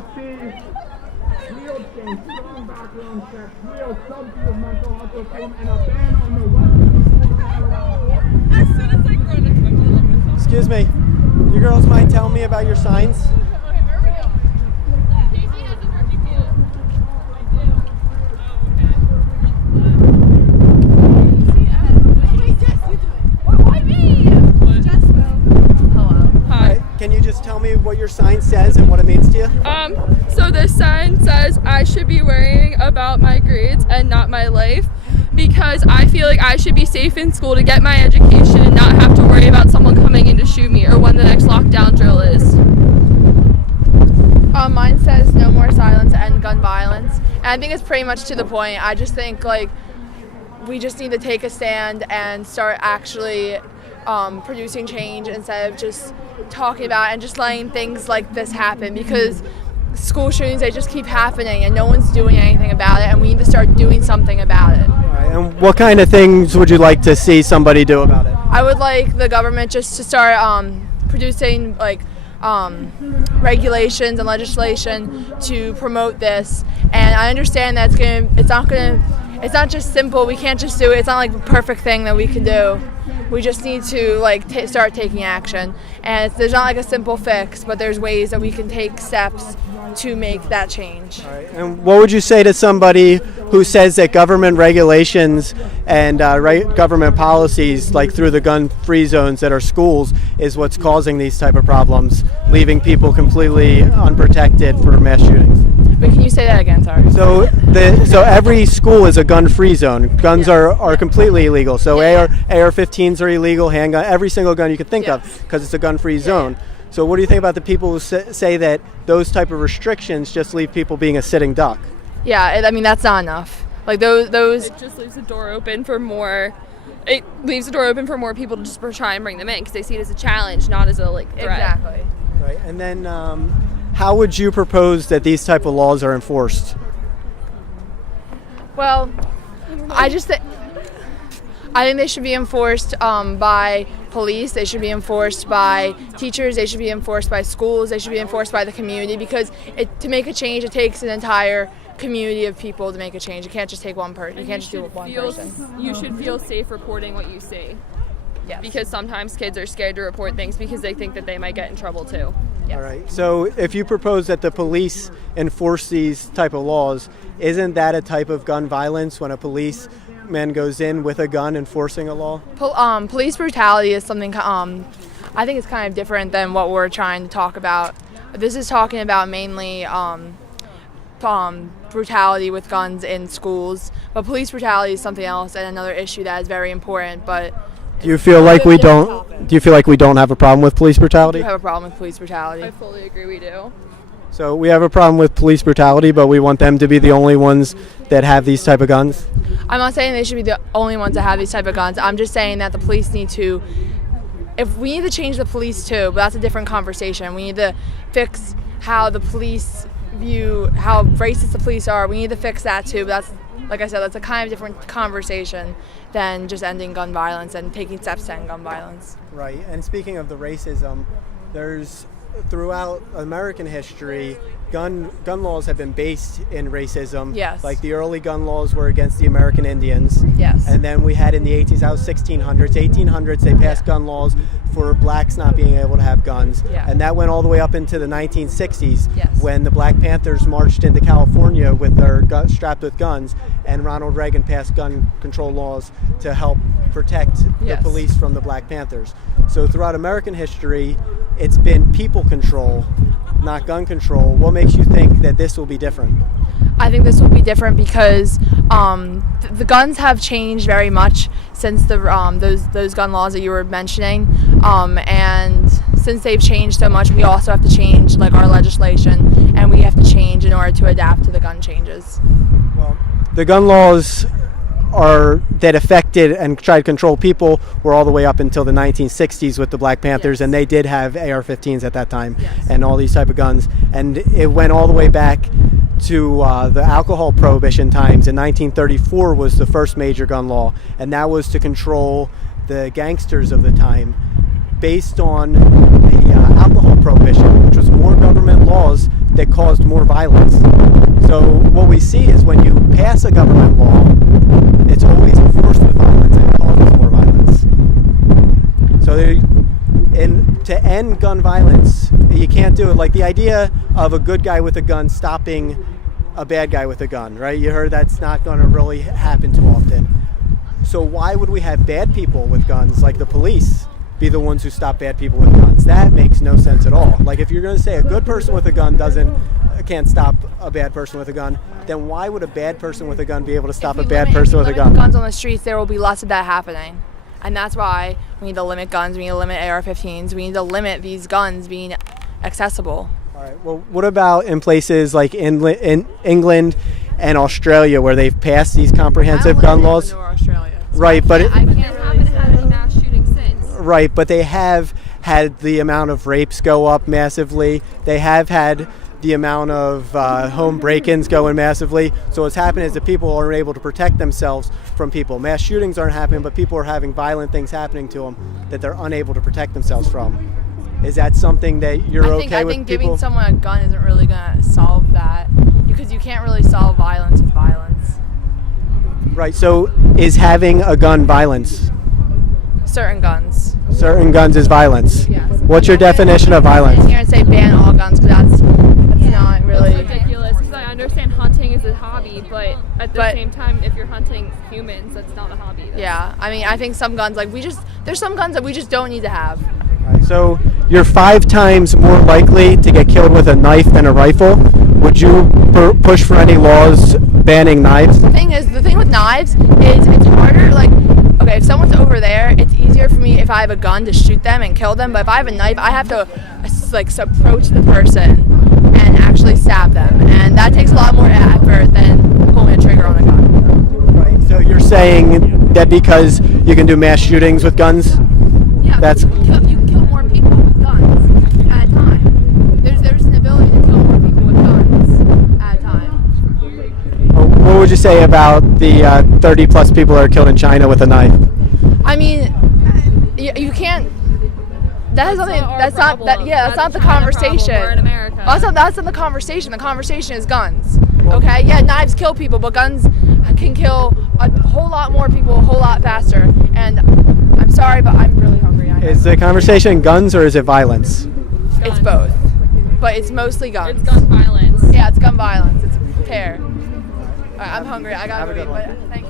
DSP, real change, strong background checks, real substance of mental health reform, and a ban on the weapons. As soon as I grow into my mom. Excuse me, you girls mind telling me about your signs? Okay, where are we going? Casey has a rookie deal. I do. Wait, Jess, you do it. Why me? Jess will. Hello. Hi. Can you just tell me what your sign says and what it means to you? So this sign says I should be worrying about my grades and not my life, because I feel like I should be safe in school to get my education and not have to worry about someone coming in to shoot me or when the next lockdown drill is. Mine says no more silence and gun violence. And I think it's pretty much to the point. I just think we just need to take a stand and start actually producing change instead of just talking about it and just letting things like this happen, because school shootings, they just keep happening and no one's doing anything about it, and we need to start doing something about it. All right, and what kind of things would you like to see somebody do about it? I would like the government just to start producing regulations and legislation to promote this. And I understand that it's not just simple. We can't just do it. It's not like a perfect thing that we can do. We just need to start taking action. And there's not like a simple fix, but there's ways that we can take steps to make that change. All right, and what would you say to somebody who says that government regulations and government policies, like through the gun-free zones at our schools, is what's causing these type of problems, leaving people completely unprotected for mass shootings? Wait, can you say that again? Sorry. So every school is a gun-free zone. Guns are completely illegal. So AR-15s are illegal, handgun, every single gun you could think of, because it's a gun-free zone. So what do you think about the people who say that those type of restrictions just leave people being a sitting duck? Yeah, I mean, that's not enough. Those. It just leaves the door open for more. It leaves the door open for more people to just try and bring them in, because they see it as a challenge, not as a threat. Exactly. Right, and then how would you propose that these type of laws are enforced? Well, I think they should be enforced by police. They should be enforced by teachers. They should be enforced by schools. They should be enforced by the community, because to make a change, it takes an entire community of people to make a change. You can't just take one person. You can't just do it with one person. You should feel safe reporting what you see. Yes. Because sometimes kids are scared to report things because they think that they might get in trouble too. Yes. All right. So if you propose that the police enforce these type of laws, isn't that a type of gun violence when a policeman goes in with a gun enforcing a law? Police brutality is something I think it's kind of different than what we're trying to talk about. This is talking about mainly brutality with guns in schools, but police brutality is something else and another issue that is very important. But do you feel like we don't have a problem with police brutality? We have a problem with police brutality. I fully agree, we do. So we have a problem with police brutality, but we want them to be the only ones that have these type of guns? I'm not saying they should be the only ones that have these type of guns. I'm just saying that the police need to, if we need to change the police too, but that's a different conversation. We need to fix how the police view, how racist the police are. We need to fix that too, but that's, like I said, that's a kind of different conversation than just ending gun violence and taking steps to end gun violence. Right, and speaking of the racism, there's throughout American history, gun laws have been based in racism. Yes. Like the early gun laws were against the American Indians. Yes. And then we had in the 1800s, they passed gun laws for blacks not being able to have guns. Yeah. And that went all the way up into the 1960s Yes. when the Black Panthers marched into California with their strapped with guns, and Ronald Reagan passed gun control laws to help protect the Yes. police from the Black Panthers. So throughout American history, it's been people control, not gun control. What makes you think that this will be different? I think this will be different because the guns have changed very much since those gun laws that you were mentioning, and since they've changed so much, we also have to change our legislation, and we have to change in order to adapt to the gun changes. Well, the gun laws that affected and tried to control people were all the way up until the 1960s with the Black Panthers, Yes. and they did have AR-15s at that time. Yes. And all these type of guns, and it went all the way back to the alcohol prohibition times. In 1934 was the first major gun law, and that was to control the gangsters of the time based on the alcohol prohibition, which was more government laws that caused more violence. So what we see is when you pass a government law, it's always enforced with violence and it causes more violence. So to end gun violence, you can't do it. Like the idea of a good guy with a gun stopping a bad guy with a gun, right? You heard that's not going to really happen too often. So why would we have bad people with guns, like the police, be the ones who stop bad people with guns? That makes no sense at all. Like if you're going to say a good person with a gun can't stop a bad person with a gun, then why would a bad person with a gun be able to stop a bad person with a gun? If we limit guns on the streets, there will be less of that happening. And that's why we need to limit guns, we need to limit AR-15s, we need to limit these guns being accessible. All right. Well, what about in places like in England and Australia where they've passed these comprehensive gun laws? Right, but I can't haven't had any mass shootings since. Right, but they have had the amount of rapes go up massively. They have had the amount of home break-ins going massively. So what's happened is that people aren't able to protect themselves from people. Mass shootings aren't happening, but people are having violent things happening to them that they're unable to protect themselves from. Is that something that you're okay with? I think giving someone a gun isn't really going to solve that, because you can't really solve violence with violence. Right, so is having a gun violence? Certain guns. Certain guns is violence. Yes. What's your definition of violence? I'm here and say ban all guns, because that's not really. It's ridiculous, because I understand hunting is a hobby, but at the same time, if you're hunting humans, that's not a hobby. Yeah, I mean, I think some guns, there's some guns that we just don't need to have. Right, so you're 5 times more likely to get killed with a knife than a rifle. Would you push for any laws banning knives? The thing with knives is it's harder. Like, okay, if someone's over there, it's easier for me if I have a gun to shoot them and kill them. But if I have a knife, I have to approach the person and actually stab them, and that takes a lot more effort than pulling a trigger on a gun. Right. So you're saying that because you can do mass shootings with guns? Yeah, That's you can kill more people with guns at a time. There's an ability to kill more people with guns at a time. What would you say about the 30 plus people that are killed in China with a knife? I mean, you can't. That is something. That's not the conversation. We're in America. That's not the conversation. The conversation is guns. Okay, yeah, knives kill people, but guns can kill a whole lot more people a whole lot faster. And I'm sorry, but I'm really hungry. Is the conversation guns or is it violence? It's both, but it's mostly guns. It's gun violence. Yeah, it's gun violence. It's a pair. All right, I'm hungry. I gotta eat. But thank you.